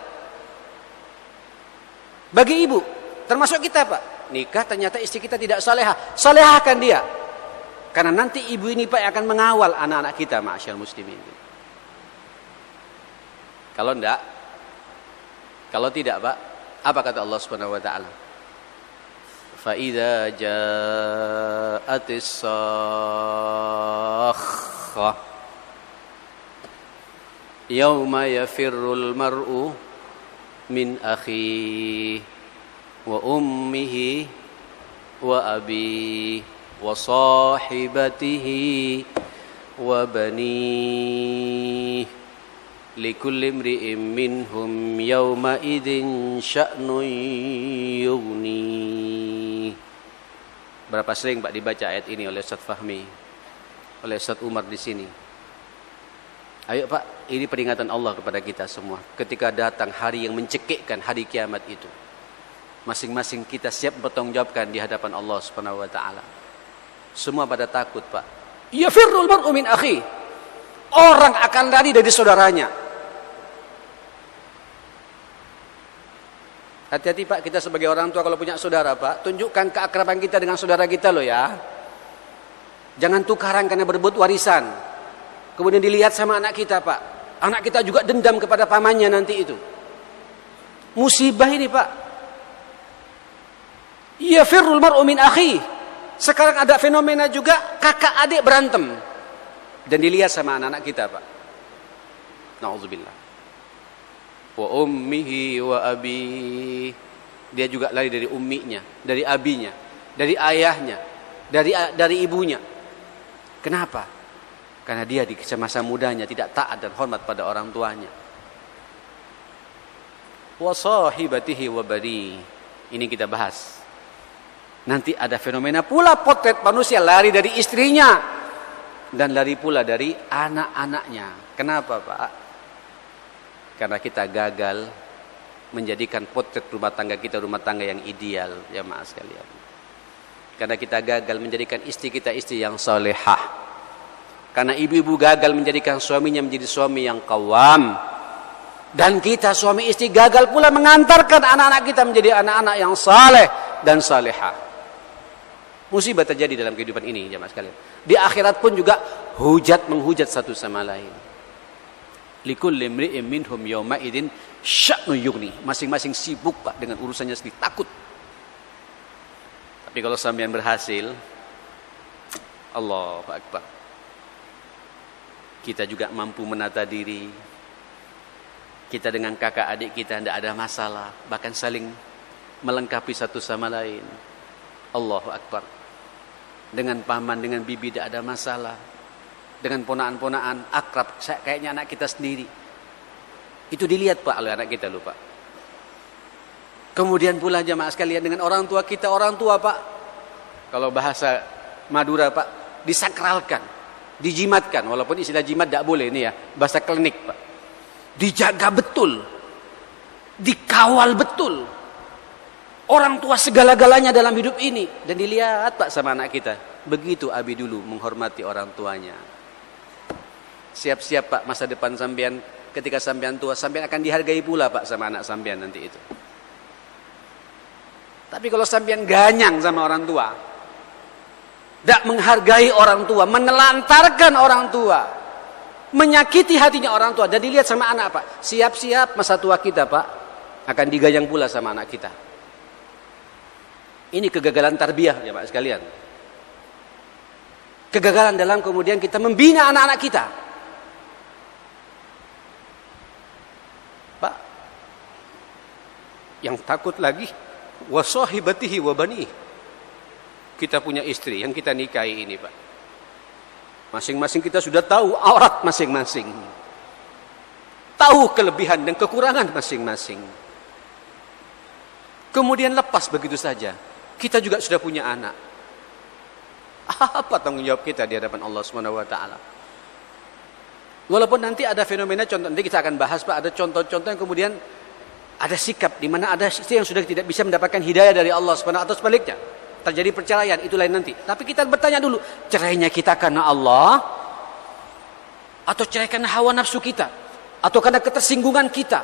Bagi ibu, termasuk kita Pak. Nikah ternyata istri kita tidak salehah, salehahkan dia. Karena nanti ibu ini Pak akan mengawal anak-anak kita ma'asyal muslimin. Kalau tidak Pak, apa kata Allah Subhanahu wa taala? Fa idza ja'atis sakhah yauma yafirrul mar'u min akhihi wa ummihi wa abihi wa sahibatihi wa banihi likulli imri'in minhum yawma idzin sya'nun yughni. Berapa sering Pak dibaca ayat ini oleh Ustaz Fahmi, oleh Ustaz Umar di sini. Ayo Pak, ini peringatan Allah kepada kita semua. Ketika datang hari yang mencekikkan, hari kiamat itu, masing-masing kita siap bertanggungjawabkan di hadapan Allah Subhanahu wa taala. Semua pada takut Pak. Yafirrul mar'u min akhi. Orang akan lari dari saudaranya. Hati-hati Pak, kita sebagai orang tua kalau punya saudara Pak, tunjukkan keakraban kita dengan saudara kita loh ya. Jangan tukaran karena berebut warisan. Kemudian dilihat sama anak kita Pak. Anak kita juga dendam kepada pamannya nanti itu. Musibah ini Pak. Yafirrul mar'u min akhi. Sekarang ada fenomena juga kakak adik berantem. Dan dilihat sama anak-anak kita Pak. Na'udzubillah. wa ummihi wa abi. Dia juga lari dari umminya, dari abinya, dari ayahnya, dari ibunya. Kenapa? Karena dia di masa mudanya tidak taat dan hormat pada orang tuanya. Wa sahibatihi wa bani. Ini kita bahas. Nanti ada fenomena pula potret manusia lari dari istrinya dan lari pula dari anak-anaknya. Kenapa, Pak? Karena kita gagal menjadikan potret rumah tangga kita rumah tangga yang ideal, jamaah sekalian. Karena kita gagal menjadikan istri kita istri yang salehah. Karena ibu-ibu gagal menjadikan suaminya menjadi suami yang qawwam. Dan kita suami istri gagal pula mengantarkan anak-anak kita menjadi anak-anak yang saleh dan salehah. Musibah terjadi dalam kehidupan ini, jamaah sekalian. Di akhirat pun juga hujat menghujat satu sama lain. Likulli imri'in minhum yawma idzin sya'nu yughni. Masing-masing sibuk, Pak, dengan urusannya sendiri, takut. Tapi kalau sampean berhasil, Allahu Akbar. Kita juga mampu menata diri. Kita dengan kakak adik kita tidak ada masalah, bahkan saling melengkapi satu sama lain. Allahu Akbar. Dengan paman, dengan bibi tidak ada masalah. Dengan ponaan-ponaan akrab, kayaknya anak kita sendiri. Itu dilihat, Pak, oleh anak kita, lupa. Kemudian pula jamaah sekalian dengan orang tua kita, orang tua, Pak, kalau bahasa Madura, Pak, disakralkan, dijimatkan, walaupun istilah jimat tidak boleh ini ya, bahasa klinik, Pak. Dijaga betul, dikawal betul. Orang tua segala-galanya dalam hidup ini. Dan dilihat, Pak, sama anak kita. Begitu abi dulu menghormati orang tuanya. Siap-siap, Pak, masa depan sampean ketika sampean tua, sampean akan dihargai pula, Pak, sama anak sampean nanti itu. Tapi kalau sampean ganyang sama orang tua, tidak menghargai orang tua, menelantarkan orang tua, menyakiti hatinya orang tua, dan dilihat sama anak, Pak, siap-siap masa tua kita, Pak, akan digayang pula sama anak kita. Ini kegagalan tarbiyah, ya Pak sekalian. Kegagalan dalam kemudian kita membina anak-anak kita. Pak, yang takut lagi, wa sahibatihi wa bani. Kita punya istri yang kita nikahi ini, Pak. Masing-masing kita sudah tahu aurat masing-masing. Tahu kelebihan dan kekurangan masing-masing. Kemudian lepas begitu saja. Kita juga sudah punya anak. Apa tanggung jawab kita di hadapan Allah Subhanahu wa taala? Walaupun nanti ada fenomena contoh, nanti kita akan bahas, Pak, ada contoh-contoh yang kemudian ada sikap di mana ada istri yang sudah tidak bisa mendapatkan hidayah dari Allah Subhanahu wa taala atau sebaliknya. Terjadi perceraian, itu lain nanti. Tapi kita bertanya dulu, cerainya kita karena Allah atau cerai karena hawa nafsu kita atau karena ketersinggungan kita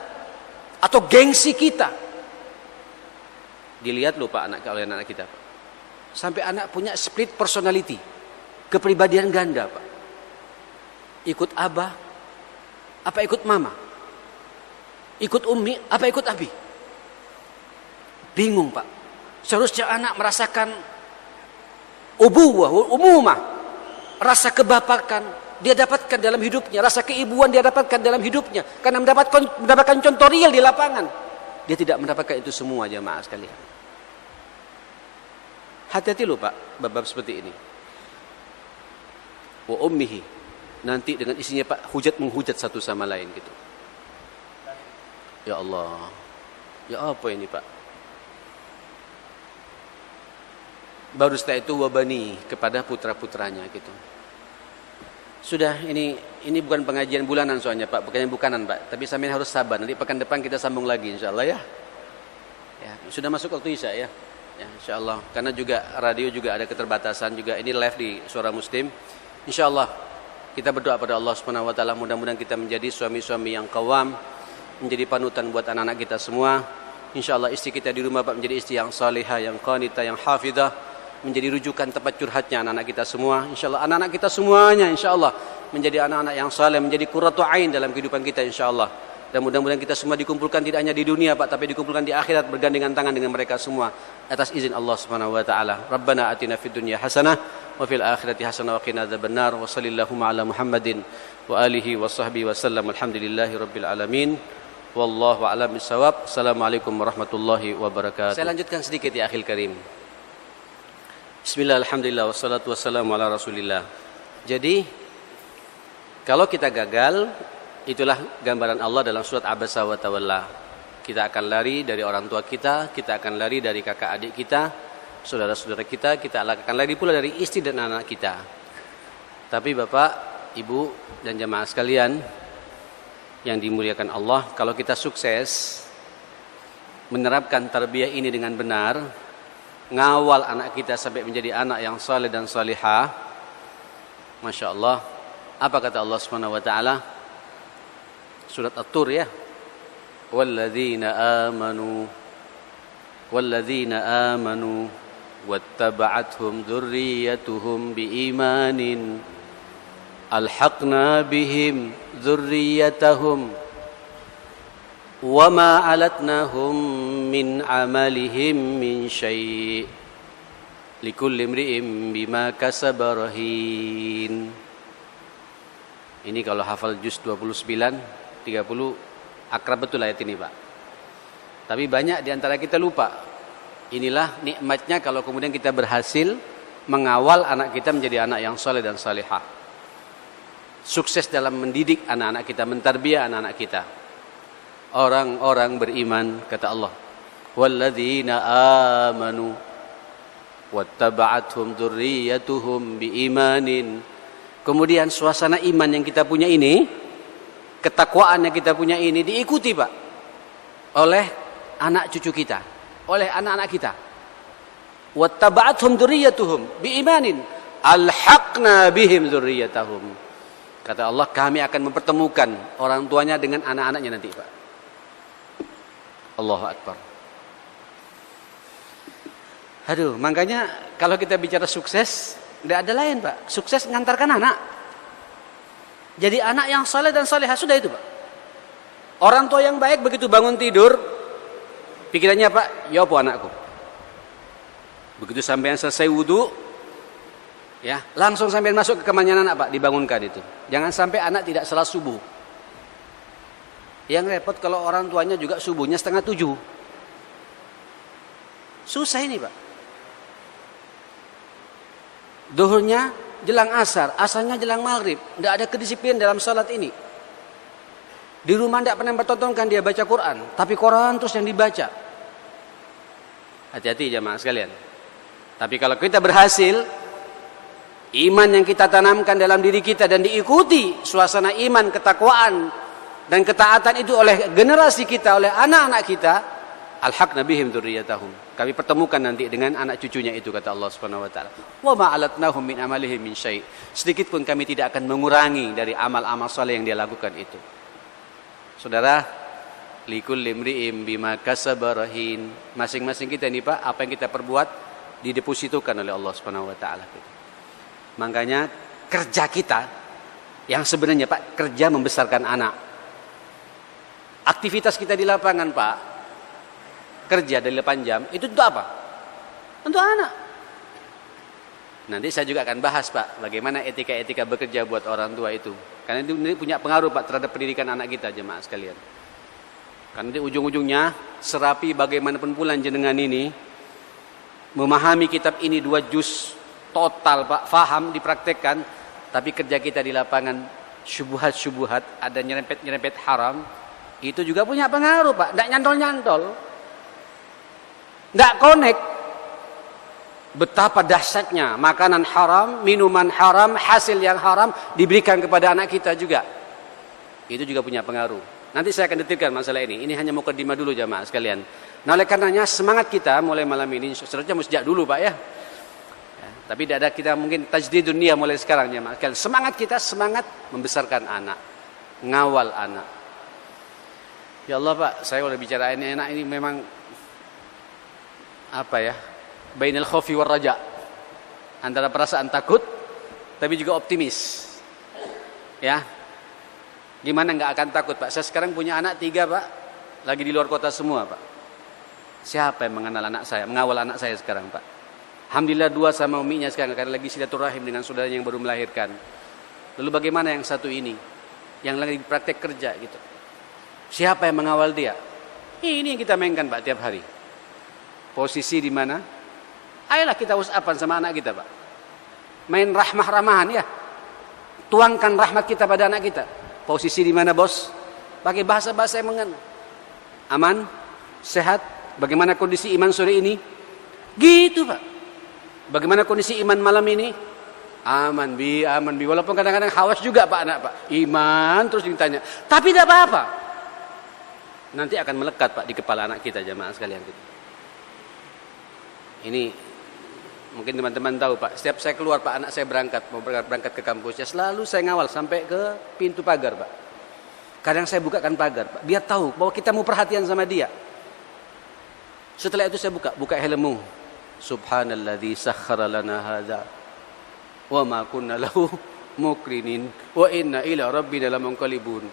atau gengsi kita? Dilihat loh, Pak, oleh anak kita, Pak. Sampai anak punya split personality, kepribadian ganda, Pak. Ikut abah, apa ikut mama? Ikut ummi, apa ikut abi? Bingung, Pak. Seharusnya anak merasakan ubuwah, umumah, rasa kebapakan dia dapatkan dalam hidupnya, rasa keibuan dia dapatkan dalam hidupnya, karena mendapatkan contoh real di lapangan. Dia tidak mendapatkan itu semua, jemaah sekalian. Hati-hati loh, Pak, bab-bab seperti ini. Wa ummihi, nanti dengan isinya, Pak, hujat menghujat satu sama lain gitu. Ya Allah, ya apa ini, Pak? Baru setelah itu wabani, kepada putra-putranya gitu. Sudah, ini bukan pengajian bulanan soalnya, Pak, bukanan, Pak. Tapi sampean harus sabar. Nanti pekan depan kita sambung lagi, insyaallah ya. Ya, sudah masuk waktu Isya ya. Ya, insyaallah. Karena juga radio juga ada keterbatasan juga. Ini live di Suara Muslim. Insyaallah kita berdoa pada Allah Subhanahu wa taala, mudah-mudahan kita menjadi suami-suami yang qawam, menjadi panutan buat anak-anak kita semua. Insyaallah istri kita di rumah, Pak, menjadi istri yang salihah, yang qanitah, yang hafizah, menjadi rujukan tempat curhatnya anak-anak kita semua. Insyaallah anak-anak kita semuanya insyaallah menjadi anak-anak yang saleh, menjadi qurratu ain dalam kehidupan kita insyaallah. Dan mudah-mudahan kita semua dikumpulkan tidak hanya di dunia, Pak, tapi dikumpulkan di akhirat bergandengan tangan dengan mereka semua atas izin Allah Subhanahu wa taala. Rabbana atina fid dunya hasanah wa fil akhirati hasanah wa qina adzabannar. Wa sallallahu ala Muhammadin wa alihi wa sahbihi wa sallam. Alhamdulillahirabbil alamin. Wallahu a'lam bishawab. Assalamualaikum warahmatullahi wabarakatuh. Saya lanjutkan sedikit ya akhil karim. Bismillah, alhamdulillah, wassalatu wassalamu ala rasulillah. Jadi kalau kita gagal, itulah gambaran Allah dalam surat Abasa wa Tawalla. Kita akan lari dari orang tua kita akan lari dari kakak adik kita, saudara-saudara kita akan lari pula dari istri dan anak kita. Tapi Bapak, Ibu dan jamaah sekalian yang dimuliakan Allah, kalau kita sukses menerapkan tarbiyah ini dengan benar, ngawal anak kita sampai menjadi anak yang saleh dan salihah, Masya Allah, apa kata Allah Subhanahu wa taala? Surat At-Tur ya. Walladzina amanu wattaba'athum dzurriyyatuhum biimanin alhaqna bihim dzurriyyatahum wama alatnahum min amalihim min syai' likulli imri'in bima kasaba rahin. Ini kalau hafal juz 29, 30 akrab betul ayat ini Pak. Tapi banyak di antara kita lupa. Inilah nikmatnya kalau kemudian kita berhasil mengawal anak kita menjadi anak yang saleh dan salihah. Sukses dalam mendidik anak-anak kita, mentarbiyah anak-anak kita. Orang-orang beriman, kata Allah, walladzina amanu wattaba'athum dzurriyyatuhum biimanin. Kemudian suasana iman yang kita punya ini, ketakwaan yang kita punya ini diikuti Pak oleh anak cucu kita, oleh anak-anak kita. Wattaba'athum dzurriyyatuhum biimanin alhaqna bihim dzurriyyatahum. Kata Allah, kami akan mempertemukan orang tuanya dengan anak-anaknya nanti Pak. Allahu Akbar. Aduh, makanya kalau kita bicara sukses, tidak ada lain Pak. Sukses mengantarkan anak. Jadi anak yang saleh dan salehah, sudah itu Pak. Orang tua yang baik begitu bangun tidur, pikirannya Pak, ya apa anakku. Begitu sampai selesai wudu, ya langsung sampai masuk ke kamarnya anak Pak, dibangunkan itu. Jangan sampai anak tidak salat subuh. Yang repot kalau orang tuanya juga subuhnya 6:30. Susah ini Pak. Duhurnya jelang asar, asarnya jelang maghrib. Tidak ada kedisiplinan dalam salat ini. Di rumah tidak pernah bertontonkan dia baca Quran, tapi Quran terus yang dibaca. Hati-hati jamaah sekalian. Tapi kalau kita berhasil, iman yang kita tanamkan dalam diri kita dan diikuti suasana iman, ketakwaan dan ketaatan itu oleh generasi kita, oleh anak-anak kita, alhaqna bihim dzurriyyatahum. Kami pertemukan nanti dengan anak cucunya itu, kata Allah Subhanahu wa taala. Wa ma alatnahum min amalihim min syai'. Sedikit pun kami tidak akan mengurangi dari amal-amal saleh yang dia lakukan itu. Saudara, likulli imri'in bima kasaba rahin. Masing-masing kita ini Pak, apa yang kita perbuat didepositokan oleh Allah Subhanahu wa taala. Makanya kerja kita yang sebenarnya Pak, kerja membesarkan anak. Aktivitas kita di lapangan Pak, kerja dari 8 jam, itu untuk apa? Untuk anak. Nanti saya juga akan bahas Pak, bagaimana etika-etika bekerja buat orang tua itu. Karena itu punya pengaruh Pak terhadap pendidikan anak kita, jemaah sekalian. Karena nanti ujung-ujungnya, serapi bagaimanapun pula jenengan ini, memahami kitab ini 2 juz total Pak, faham, dipraktekkan, tapi kerja kita di lapangan, syubhat-syubhat, ada nyerempet-nyerempet haram, itu juga punya pengaruh Pak, tidak nyantol-nyantol. Tidak connect. Betapa dahsyatnya makanan haram, minuman haram, hasil yang haram diberikan kepada anak kita juga. Itu juga punya pengaruh. Nanti saya akan detailkan masalah ini. Ini hanya mukadimah dulu jamaah sekalian. Nah oleh karenanya semangat kita mulai malam ini, seharusnya sejak dulu Pak ya. Tapi tidak ada kita mungkin tajdid dunia mulai sekarang jamaah sekalian. Semangat kita, semangat membesarkan anak, ngawal anak. Ya Allah Pak, saya udah bicara ini enak, ini memang apa ya, bainal khaufi war raja, antara perasaan takut tapi juga optimis ya. Gimana nggak akan takut Pak? Saya sekarang punya anak 3 Pak, lagi di luar kota semua Pak. Siapa yang mengenal anak saya, mengawal anak saya sekarang Pak? Alhamdulillah 2 sama uminya sekarang, karena lagi silaturahim dengan saudaranya yang baru melahirkan. Lalu bagaimana yang satu ini, yang lagi praktek kerja gitu? Siapa yang mengawal dia? Ini yang kita mainkan Pak tiap hari. Posisi di mana? Ayolah kita WhatsAppan sama anak kita Pak. Main rahmah-ramahan ya. Tuangkan rahmat kita pada anak kita. Posisi di mana bos? Pakai bahasa-bahasa yang mengenal. Aman? Sehat? Bagaimana kondisi iman sore ini? Gitu Pak. Bagaimana kondisi iman malam ini? Aman bi. Walaupun kadang-kadang hawas juga Pak anak Pak. Iman terus ditanya. Tapi tidak apa-apa. Nanti akan melekat Pak di kepala anak kita jamaah sekalian. Ini mungkin teman-teman tahu Pak. Setiap saya keluar Pak, anak saya mau berangkat ke kampus ya, selalu saya ngawal sampai ke pintu pagar Pak. Kadang saya bukakan pagar Pak, biar tahu bahwa kita mau perhatian sama dia. Setelah itu saya buka helmmu. Subhanalladzi sakhkhara lana hadza wa ma kunna lahu muqrinin wa inna ila rabbina lamunqalibun.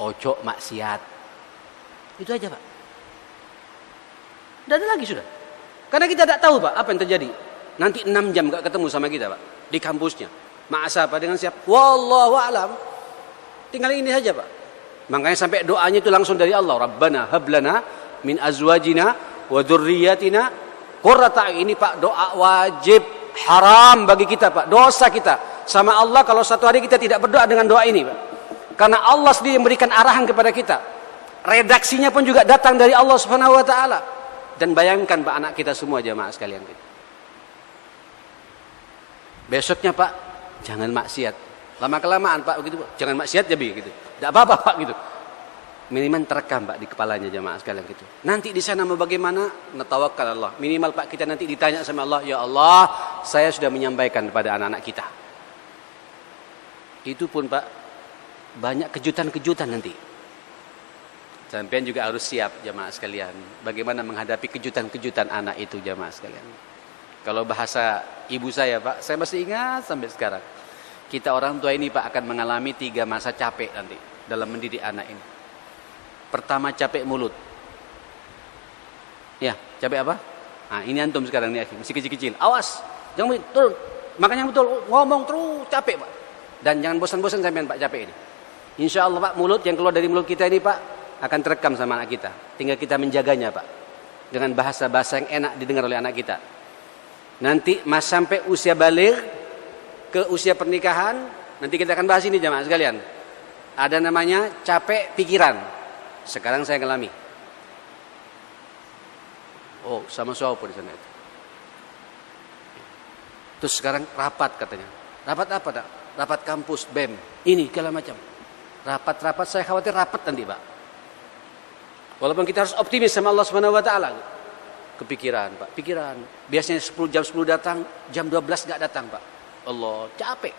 Ojo maksiat. Itu aja Pak. Tidak ada lagi sudah. Karena kita tidak tahu Pak apa yang terjadi. Nanti 6 jam gak ketemu sama kita Pak. Di kampusnya. Ma'asa apa dengan siapa? Wallahu a'lam. Tinggal ini saja Pak. Makanya sampai doanya itu langsung dari Allah. Rabbana hablana min azwajina wa dzurriyyatina qurrata a'yun. Ini Pak doa wajib. Haram bagi kita Pak. Dosa kita. Sama Allah kalau satu hari kita tidak berdoa dengan doa ini Pak. Karena Allah sendiri memberikan arahan kepada kita. Redaksinya pun juga datang dari Allah Subhanahu wa taala. Dan bayangkan Pak anak kita semua jamaah sekalian gitu. Besoknya Pak, jangan maksiat. Lama-kelamaan Pak begitu, jangan maksiat ya gitu. Enggak apa-apa Pak gitu. Minimal terekam Pak di kepalanya jamaah sekalian gitu. Nanti di sana mau bagaimana? Natawakkal Allah. Minimal Pak kita nanti ditanya sama Allah, ya Allah, saya sudah menyampaikan kepada anak-anak kita. Itu pun Pak, banyak kejutan-kejutan nanti. Sampean juga harus siap jamaah sekalian. Bagaimana menghadapi kejutan-kejutan anak itu jamaah sekalian. Kalau bahasa ibu saya Pak, saya masih ingat sampai sekarang. Kita orang tua ini Pak akan mengalami 3 masa capek nanti dalam mendidik anak ini. Pertama capek mulut. Ya, capek apa? Nah, ini antum sekarang nih, masih kecil-kecil. Awas, jangan turun. Makanya betul ngomong terus capek Pak. Dan jangan bosan-bosan sampean Pak capek ini. Insya Allah Pak, mulut yang keluar dari mulut kita ini Pak akan terekam sama anak kita. Tinggal kita menjaganya Pak. Dengan bahasa-bahasa yang enak didengar oleh anak kita. Nanti mas sampai usia balik ke usia pernikahan, nanti kita akan bahas ini jamaah sekalian. Ada namanya capek pikiran. Sekarang saya ngalami. Oh, sama siapa di sana itu? Terus sekarang rapat katanya. Rapat apa tak? Rapat kampus, BEM. Ini segala macam. Rapat-rapat saya khawatir rapat nanti Pak. Walaupun kita harus optimis sama Allah Subhanahu wa taala. Kepikiran, Pak, pikiran. Biasanya jam 10 datang, jam 12 enggak datang, Pak. Allah, capek.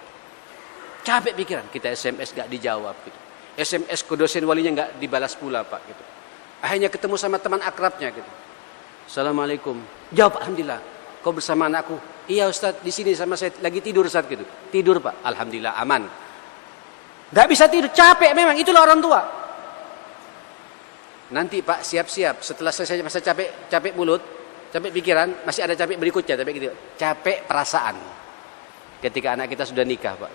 Capek pikiran. Kita SMS enggak dijawab gitu. SMS ke dosen walinya enggak dibalas pula, Pak gitu. Akhirnya ketemu sama teman akrabnya gitu. Assalamualaikum. Jawab alhamdulillah. Kau bersama anakku? Iya Ustaz, di sini sama saya lagi tidur Ustaz gitu. Tidur, Pak. Alhamdulillah aman. Enggak bisa tidur, capek memang, itulah orang tua. Nanti Pak siap-siap setelah selesai masa capek mulut, capek pikiran, masih ada capek berikutnya, capek gitu. Capek perasaan. Ketika anak kita sudah nikah, Pak.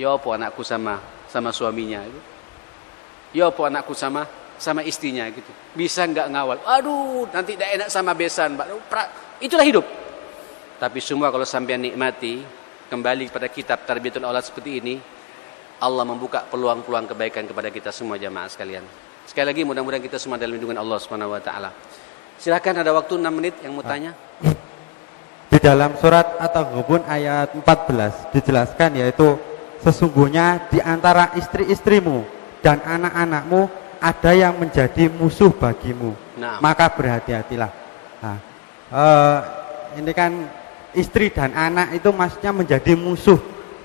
Ya apa anakku sama suaminya gitu. Ya apa anakku sama istrinya gitu. Bisa enggak ngawal? Aduh, nanti tidak enak sama besan, Pak. Itulah hidup. Tapi semua kalau sampean nikmati, kembali pada kitab Tarbiyatul Aulad seperti ini, Allah membuka peluang-peluang kebaikan kepada kita semua jamaah sekalian. Sekali lagi mudah-mudahan kita semua dalam lindungan Allah Subhanahu wa taala. Silakan ada waktu 6 menit yang mau tanya. Di dalam surat At-Taghabun ayat 14 dijelaskan yaitu sesungguhnya di antara istri-istrimu dan anak-anakmu ada yang menjadi musuh bagimu. Nah. Maka berhati-hatilah. Nah, ini kan istri dan anak itu maksudnya menjadi musuh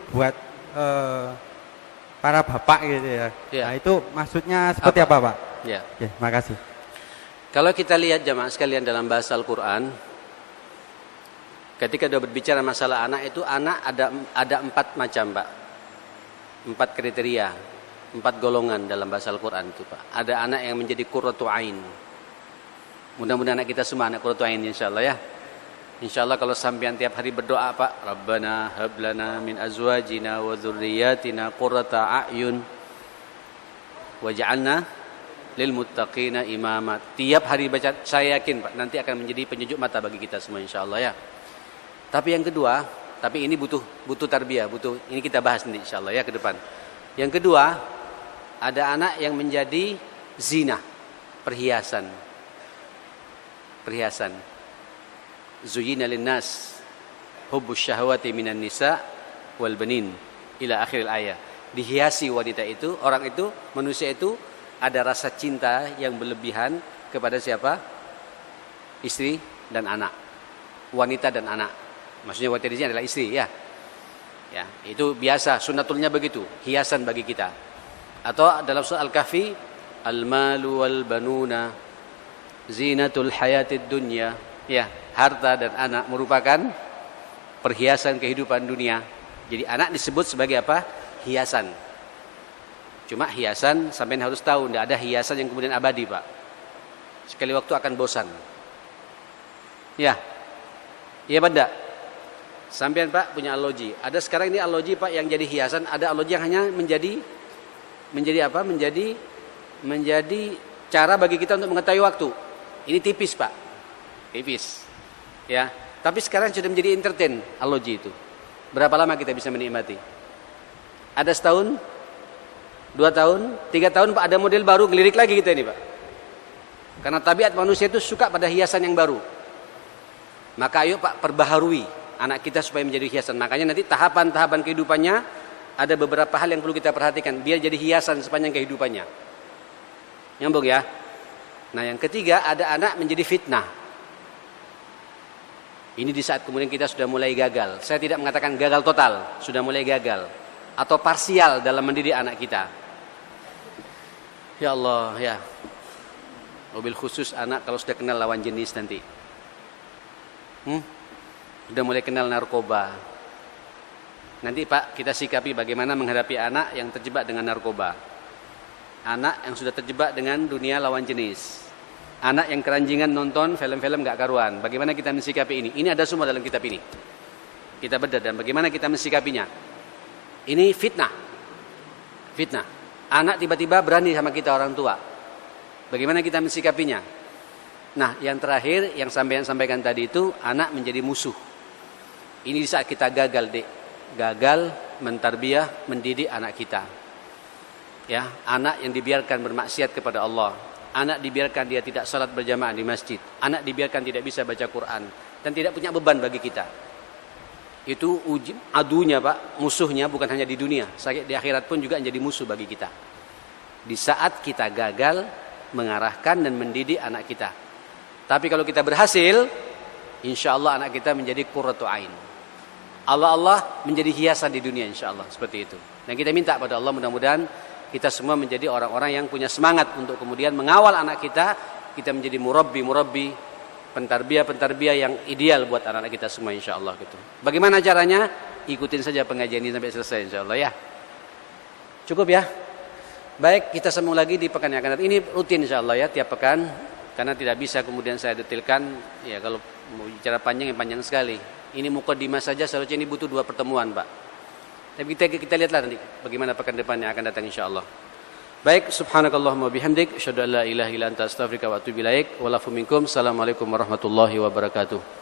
buat para bapak gitu ya. Nah itu maksudnya seperti apa Pak? Ya. Oke, makasih. Kalau kita lihat jamaah sekalian dalam bahasa Al-Quran, ketika dia berbicara masalah anak itu, anak ada 4 macam Pak. 4 kriteria, 4 golongan dalam bahasa Al-Quran itu Pak. Ada anak yang menjadi qurratu ain. Mudah-mudahan anak kita semua anak qurratu ain insyaallah ya. Insyaallah kalau sampean tiap hari berdoa Pak, Rabbana hablana min azwajina wa dzurriyyatina qurrata a'yun waj'alna lil muttaqina imama. Tiap hari baca, saya yakin Pak, nanti akan menjadi penyejuk mata bagi kita semua insyaallah ya. Tapi yang kedua, tapi ini butuh tarbiyah, ini kita bahas nanti insyaallah ya ke depan. Yang kedua, ada anak yang menjadi zina, perhiasan. Zuyyina linnas hubbus syahwati minan nisa wal banin ila akhir ayat. Dihiasi wanita itu, orang itu, manusia itu ada rasa cinta yang berlebihan kepada siapa? Istri dan anak. Wanita dan anak. Maksudnya wanita di sini adalah istri ya. Ya, itu biasa, sunnatulnya begitu, hiasan bagi kita. Atau dalam surah Al-Kahfi, al-malu wal banuna zinatul hayatid dunya. Ya, harta dan anak merupakan perhiasan kehidupan dunia. Jadi anak disebut sebagai apa? Hiasan. Cuma hiasan sampean harus tahu, tidak ada hiasan yang kemudian abadi Pak. Sekali waktu akan bosan. Ya. Iya Pak enggak? Sampean Pak punya aloji. Ada sekarang ini aloji Pak yang jadi hiasan, ada aloji yang hanya menjadi apa? Menjadi cara bagi kita untuk mengetahui waktu. Ini tipis Pak. Tipis. Ya. Tapi sekarang sudah menjadi entertain aloji itu. Berapa lama kita bisa menikmati? Ada setahun, 2 tahun, 3 tahun Pak, ada model baru, ngelirik lagi kita ini Pak. Karena tabiat manusia itu suka pada hiasan yang baru. Maka ayo Pak, perbaharui anak kita supaya menjadi hiasan. Makanya nanti tahapan-tahapan kehidupannya ada beberapa hal yang perlu kita perhatikan biar jadi hiasan sepanjang kehidupannya. Nyambung ya. Nah yang ketiga, ada anak menjadi fitnah. Ini di saat kemudian kita sudah mulai gagal. Saya tidak mengatakan gagal total, sudah mulai gagal atau parsial dalam mendidik anak kita. Ya Allah ya. Mobil khusus anak kalau sudah kenal lawan jenis nanti. Sudah mulai kenal narkoba. Nanti Pak kita sikapi bagaimana menghadapi anak yang terjebak dengan narkoba. Anak yang sudah terjebak dengan dunia lawan jenis. Anak yang keranjingan nonton film-film gak karuan. Bagaimana kita mensikapi ini? Ini ada semua dalam kitab ini. Kita bedah dan bagaimana kita mensikapinya. Ini fitnah. Fitnah. Anak tiba-tiba berani sama kita orang tua. Bagaimana kita mensikapinya? Nah, yang terakhir yang sampaikan tadi itu anak menjadi musuh. Ini di saat kita gagal, Dek. Gagal mentarbiyah, mendidik anak kita. Ya, anak yang dibiarkan bermaksiat kepada Allah. Anak dibiarkan dia tidak salat berjamaah di masjid. Anak dibiarkan tidak bisa baca Quran dan tidak punya beban bagi kita. Itu adunya Pak, musuhnya bukan hanya di dunia, di akhirat pun juga menjadi musuh bagi kita. Di saat kita gagal mengarahkan dan mendidik anak kita. Tapi kalau kita berhasil, insya Allah anak kita menjadi qurratu ain. Allah menjadi hiasan di dunia insya Allah, seperti itu. Dan kita minta pada Allah mudah-mudahan kita semua menjadi orang-orang yang punya semangat untuk kemudian mengawal anak kita menjadi murabbi, pentarbiyah yang ideal buat anak-anak kita semua insyaallah gitu. Bagaimana caranya? Ikutin saja pengajian ini sampai selesai insyaallah ya. Cukup ya? Baik, kita sambung lagi di pekan yang akan datang. Ini rutin insyaallah ya tiap pekan karena tidak bisa kemudian saya detailkan ya kalau mau bicara panjang yang panjang sekali. Ini mukadimah saja seharusnya ini butuh 2 pertemuan, Pak. Tapi kita lihatlah nanti bagaimana pekan depan yang akan datang insyaallah. Baik, subhanakallahumma bihamdik, asyhadu an la ilaha illa anta astaghfiruka wa atubu ilaik. Wa lafu minkum. Assalamualaikum warahmatullahi wabarakatuh.